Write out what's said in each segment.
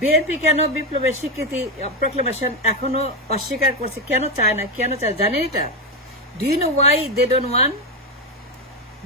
BNP কেন বিপ্লবের স্বীকৃতি প্রক্লেমেশন এখনো অস্বীকার করছে, কেন চায় না, কেন চায় জানেন এটা? Do you know why they don't want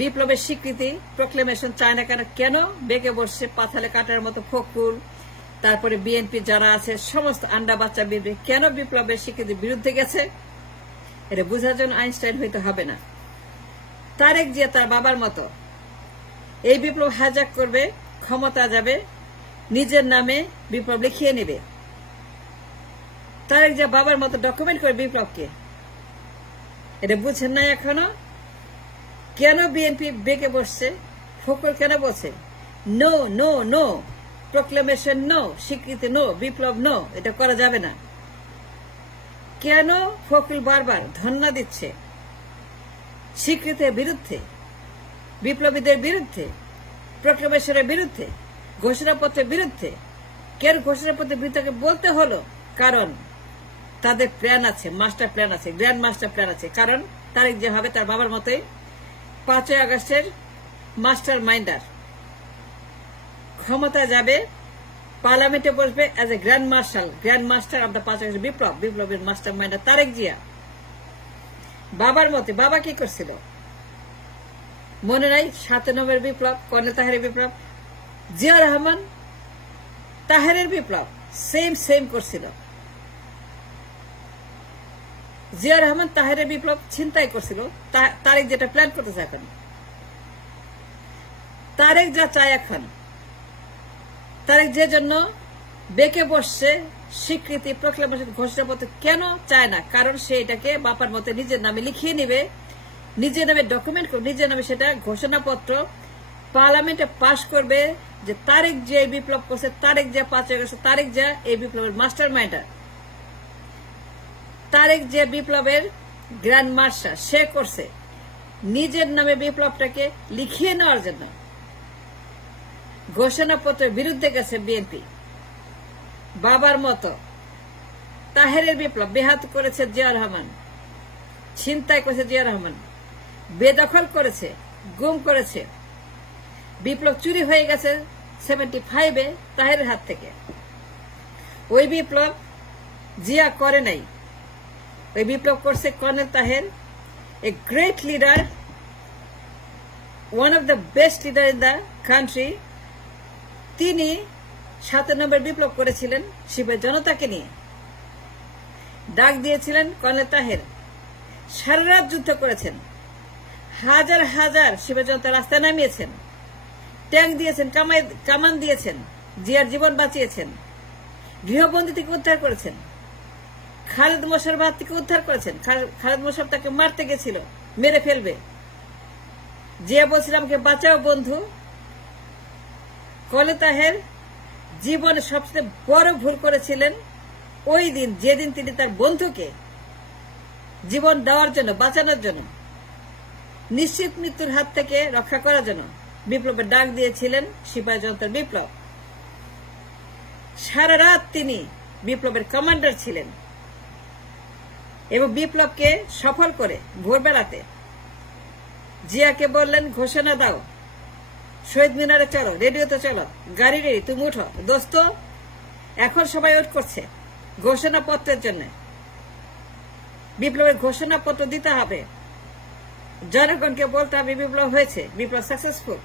বিপ্লবের স্বীকৃতি প্রক্লেমেশন চায় না কেন? কেন বেঁকে বসছে পাথালে কাটার মতো ফখরুল, তারপরে বিএনপি যারা আছে সমস্ত আন্ডা বাচ্চা বিএনপি কেন বিপ্লবের স্বীকৃতির বিরুদ্ধে গেছে? এটা বোঝার জন্য আইনস্টাইন হইতে হবে না। তারেক জিয়া তার বাবার মতো এই বিপ্লব হাইজ্যাক করবে, ক্ষমতা যাবে, নিজের নামে বিপ্লব লিখিয়ে নেবে। তারেক জিয়া বাবার মতো ডকুমেন্ট করে বিপ্লবকে, এটা বুঝেন না এখনো? কেন বিএনপি বেঁকে বসছে? ফখরুল কেন বলছে no no no proclamation, no স্বীকৃতি, নো বিপ্লব, নো, এটা করা যাবে না? কেন ফখরুল বারবার ধন্যবাদ দিচ্ছে স্বীকৃতির বিরুদ্ধে, বিপ্লবীদের বিরুদ্ধে, প্রক্লেমেশনের বিরুদ্ধে, ঘোষণাপত্রের বিরুদ্ধে? কেন ঘোষণাপত্রের বিরুদ্ধে বলতে হলো? কারণ তাদের প্ল্যান আছে, মাস্টার প্ল্যান আছে, গ্র্যান্ড মাস্টার প্ল্যান আছে। কারণ তারেক যে হবে তার বাবার মতোই 5ই আগস্টের মাস্টার মাইন্ডার, ক্ষমতায় যাবে, পার্লামেন্টে বসবে as a grand master of the 5 August বিপ্লব, বিপ্লবের মাস্টার মাইন্ডার তারেক জিয়া বাবার মতে। বাবা কি করছিল মনে নাই? 97 বিপ্লব, কর্নেল তাহেরের বিপ্লব, জিয়া রহমান তাহেরের বিপ্লব সেম করছিল। জিয়া রহমান তাহেরের বিপ্লব ছিনতাই করছিল, তারেক যেটা প্ল্যান করতেছে এখন। তারেক যা চায় এখন, তারেক যে জন্য বেঁকে বসছে স্বীকৃতি প্রক্লেমেশন ঘোষণাপত্র কেন চায় না? কারণ সে এটাকে বাপার মতে নিজের নামে লিখিয়ে নিবে, নিজের নামে ডকুমেন্ট করবে, নিজের নামে সেটা ঘোষণাপত্র পার্লামেন্টে পাশ করবে যে তারেক যে বিপ্লব করছে, তারেক যে 5 আগস্ট, তারেক যে এই বিপ্লবের মাস্টার মাইন্ডার, তারেক যে বিপ্লবের গ্র্যান্ড মাস্টার, সে করছে। নিজের নামে বিপ্লবটাকে লিখিয়ে নেওয়ার জন্য ঘোষণাপত্রের বিরুদ্ধে গেছে বিএনপি বাবার মতো। তাহেরের বিপ্লব বেহাত করেছে জিয়া রহমান, ছিনতাই করেছে জিয়া রহমান, বেদখল করেছে, গুম করেছে। বিপ্লব চুরি হয়ে গেছে 75-এ তাহেরের হাত থেকে। ওই বিপ্লব জিয়া করে নাই, ওই বিপ্লব করছে colonel Taher, a great leader, one of the best leader in the country. তিনি 97 বিপ্লব করেছিলেন শিবের জনতাকে নিয়ে, ডাক দিয়েছিলেন কর্নেল তাহের, সারা রাত যুদ্ধ করেছেন, হাজার হাজার শিবের জনতা রাস্তায় নামিয়েছেন, ট্যাঙ্ক দিয়েছেন, কামান দিয়েছেন, জিয়ার জীবন বাঁচিয়েছেন, গৃহবন্দী থেকে উদ্ধার করেছেন, খালেদ মোশাররফ হাত থেকে উদ্ধার করেছেন। খালেদ মোশাররফ তাকে মারতে গেছিল, মেরে ফেলবে, জিয়া বলছিল আমাকে বাঁচাও বন্ধু। কর্নেল তাহের জীবনে সবচেয়ে বড় ভুল করেছিলেন ওই দিন, যেদিন তিনি তার বন্ধুকে জীবন দেওয়ার জন্য, বাঁচানোর জন্য, নিশ্চিত মৃত্যুর হাত থেকে রক্ষা করার জন্য বিপ্লবের ডাক দিয়েছিলেন, সিপাহী জনতার বিপ্লব। সারা রাত তিনি বিপ্লবের কমান্ডার ছিলেন এবং বিপ্লবকে সফল করে ভোরবেলাতে জিয়াকে বললেন ঘোষণা দাও, শহীদ মিনারে চলো, রেডিওতে চলো, গাড়ি রেডি, তুমি উঠো দোস্ত, এখন সবাই ওয়েট করছে ঘোষণাপত্রের জন্য। বিপ্লবের ঘোষণাপত্র দিতে হবে, জনগণকে বলতে হবে বিপ্লব হয়েছে, বিপ্লব successful.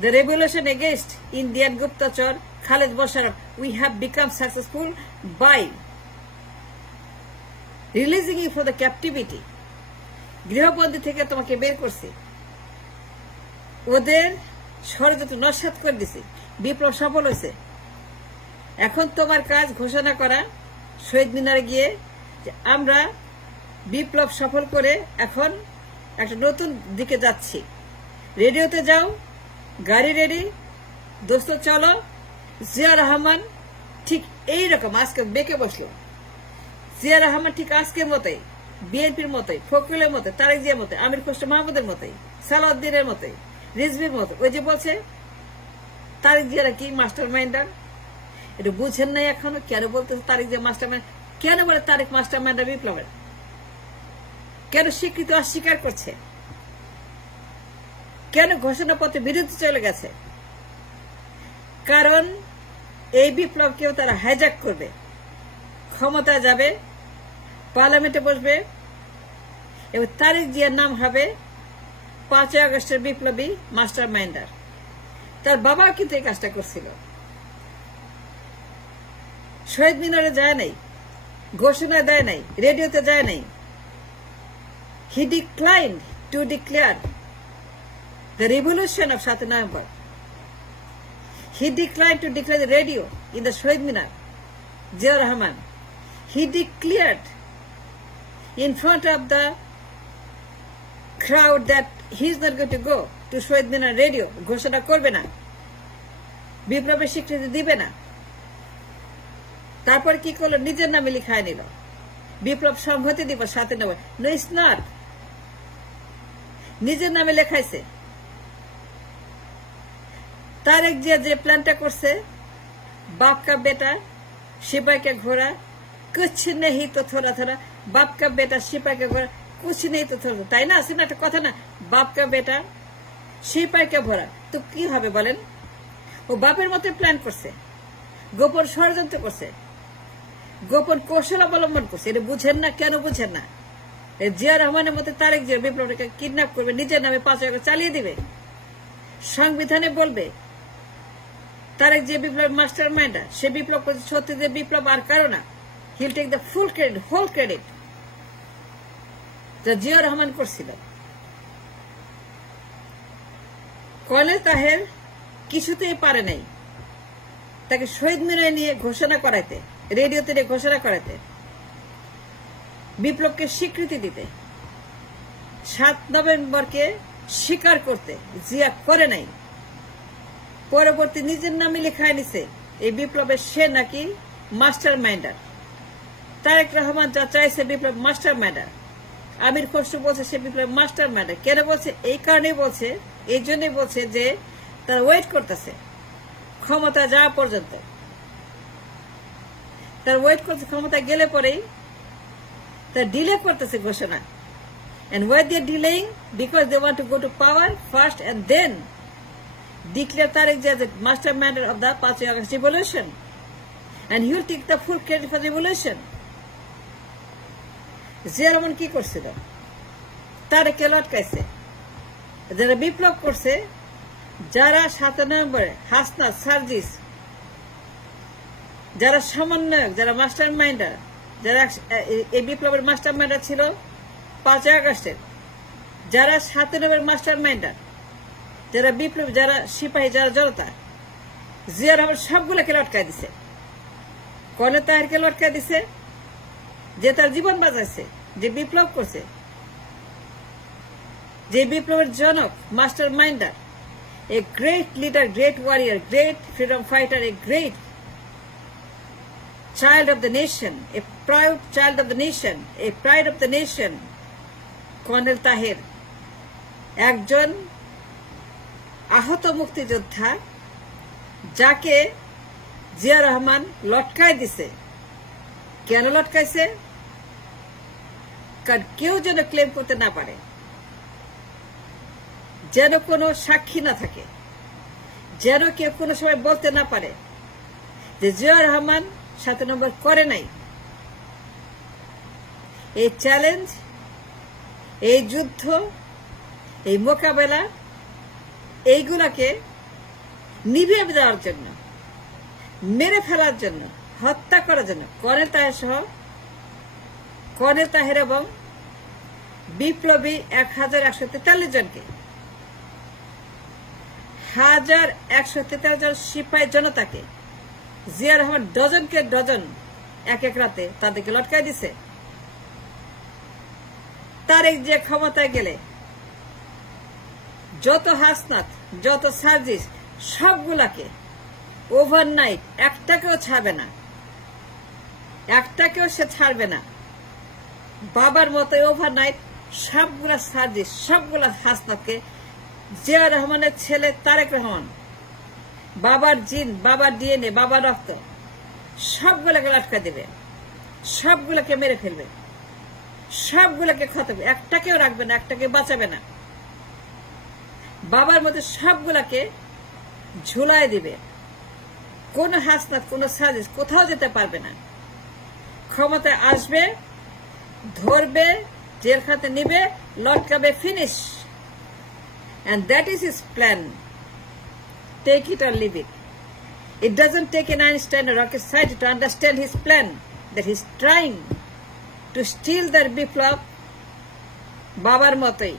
The revolution against Indian গুপ্তচর Khaled Mosharraf, we have become successful by releasing you for the captivity. গৃহবন্দী থেকে তোমাকে বের করছি, ওদের ষড়যন্ত্র নস্যাৎ করে দিছি, বিপ্লব সফল হয়েছে। এখন তোমার কাজ ঘোষণা করা শহীদ মিনারে গিয়ে যে আমরা বিপ্লব সফল করে এখন একটা নতুন দিকে যাচ্ছি। রেডিওতে যাও, গাড়ি রেডি, দোস্ত চলো। জিয়া রহমান ঠিক এইরকম আজকে বেঁকে বসলো, জিয়া রহমান ঠিক আজকের মতোই, বিএনপির মতোই, ফখরুলের মতোই, তারেক জিয়ার মতোই, আমির খসরু মাহমুদের মতোই, সালাউদ্দিনের মতোই, রিজভির মতো। ওই যে বলছে তারেক জিয়ারা কি মাস্টার মাইন্ডার, এটা বুঝেন নাই এখনো? কেন বলতেছে তারেক জিয়া মাস্টার মাইন্ড? কেন বলে তারেক মাস্টার মাইন্ডার বিপ্লবের? কেন স্বীকৃতি অস্বীকার করছে? কেন ঘোষণাপত্রের বিরুদ্ধে চলে গেছে? কারণ এই বিপ্লবকেও তারা হাইজ্যাক করবে, ক্ষমতা যাবে, পার্লামেন্টে বসবে এবং তারেক জিয়ার নাম হবে 5 আগস্টের বিপ্লবী মাস্টার মাইন্ডার। তার বাবাও কিন্তু এই কাজটা করছিল। শহীদ মিনারে যায় নাই, ঘোষণা দেয় নাই, রেডিওতে যায় নাই। He declined to declare the revolution of 7 November. He declined to declare the radio in the Shahid Minar, Zia Rahman. He declared in front of the crowd that he is not going to go to Shahid Minar radio. ঘোষণা করবে না, বিপ্লবের স্বীকৃতি দিবে না। তারপর কি করলো? নিজের নামে লিখায় নিল, বিপ্লব সংহতি দিবস 7 নভেম্বর। No, it's not. নিজের নামে লেখাইছে। তারেক জিয়া যে প্ল্যানটা করছে, বাপ কা বেটা সিপাही का घोड़ा कुछ नहीं तो थोड़ा थोड़ा, बाप का बेटा सिपाही का घोड़ा कुछ नहीं तो थोड़ा, তাই না? আসলে একটা কথা না, বাপ কা বেটা সিপাही का घोड़ा। তো কি হবে বলেন? ও বাপের মতো প্ল্যান করছে, গোপন ষড়যন্ত্র করছে, গোপন কৌশল অবলম্বন করছে। এটা বুঝেন না? কেন বুঝেন না? জিয়া রহমানের মতো তারেক জিয়া বিপ্লবটাকে কিডন্যাপ করবে, নিজের নামে 5 আগস্ট চালিয়ে দিবে, সংবিধানে বলবে তারেক জিয়া বিপ্লব মাস্টার মাইন্ডার, সে বিপ্লব করছে, সত্যি যে বিপ্লব আর কারো না। He'll take the full credit, whole credit, যা জিয়া রহমান করছিল। কর্নেল তাহের কিছুতেই পারে নাই তাকে শহীদ মিনারে নিয়ে ঘোষণা করাইতে, রেডিওতে নিয়ে ঘোষণা করাইতে, বিপ্লবকে স্বীকৃতি দিতে, 7 নভেম্বরকে স্বীকার করতে। জিয়া করে নাই। পরবর্তী নিজের নামে লেখায় নিছে এই বিপ্লবের সে নাকি মাস্টার মাইন্ডার। তারেক রহমান যা চাইছে বিপ্লব মাস্টার মাইন্ডার, আমির খসরু বলছে সে বিপ্লব মাস্টার মাইন্ডার। কেন বলছে? এই কারণেই বলছে, এই জন্যই বলছে যে তারা ওয়েট করতেছে ক্ষমতা যাওয়া পর্যন্ত। তারা ওয়েট করছে ক্ষমতা গেলে পরেই তারা ডিলে করতেছে ঘোষণা। And why they are delaying? Because they want to go to power first and then declare Tariq as the mastermind of the 5 August revolution. And he will take the full credit for the revolution. Zia Rahman কি করছিল? তারেককে লটকাইছে। যারা বিপ্লব করছে, যারা 7 নভেম্বরে হাসনাত, সার্জিস, যারা সমন্বয়ক, যারা master মাইন্ডার, যারা এই বিপ্লবের মাস্টার মাইন্ডার ছিল 5 আগস্টের, যারা 7 নভেম্বর মাস্টার মাইন্ডার, যারা বিপ্লব, যারা সিপাহী, যারা জনতা, জিয়া রহমান সবগুলোকে লটকাই দিছে। কর্নেল তাহেরকে লটকাই দিছে, যে তার জীবন বাঁচাইছে, যে বিপ্লব করছে, যে বিপ্লবের জনক, master মাইন্ডার, a great leader, great warrior, great freedom fighter, a great child of the nation, a proud child of the nation, a pride of the nation, colonel Taher একজন আহত মুক্তিযোদ্ধা, যাকে জিয়া রহমান লটকাই দিছে। কেন লটকাইছে? কারণ কেউ যেন ক্লেম করতে না পারে, যেন কোনো সাক্ষী না থাকে, যেন কেউ কোনো সময় বলতে না পারে যে জিয়া রহমান 7 নভেম্বর করে নাই। এই চ্যালেঞ্জ, এই যুদ্ধ, এই মোকাবেলা, এইগুলাকে নিভিয়ে দেওয়ার জন্য, মেরে ফেলার জন্য, হত্যা করার জন্য কর্নেল তাহের সহ, কর্নেল তাহের এবং বিপ্লবী 1143 জনকে, 1143 জন সিপাহী জনতাকে জিয়া রহমান ডজনকে ডজন এক এক রাতে তাদেরকে লটকাই দিছে। তারেক যে ক্ষমতায় গেলে যত হাসনাত, যত সার্জিস, সবগুলাকে ওভারনাইট একটাকেও ছাড়বে না, একটাকেও সে ছাড়বে না। বাবার মতো ওভারনাইট সবগুলা সার্জিস, সবগুলা হাসনাতকে জিয়া রহমানের ছেলে তারেক রহমান, বাবার জিন, বাবার ডিএনএ, বাবার রক্ত, সবগুলোকে লটকা দেবে, সবগুলোকে মেরে ফেলবে, সবগুলোকে খতম, একটাকেও রাখবে না, একটাকে বাঁচাবে না। বাবার মধ্যে সবগুলাকে ঝুলাই দিবে, কোন হাসনাত কোন সাজেস কোথাও যেতে পারবে না। ক্ষমতায় আসবে, ধরবে, জেল খাতে নিবে, লটকাবে, finish. And that is his plan. Take it or leave it. It doesn't take an Einstein or rocket scientist to understand his plan, that he's trying to steal their বিপ্লব বাবার মতোই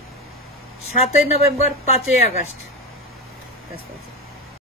7ই নভেম্বর 5ই আগস্ট।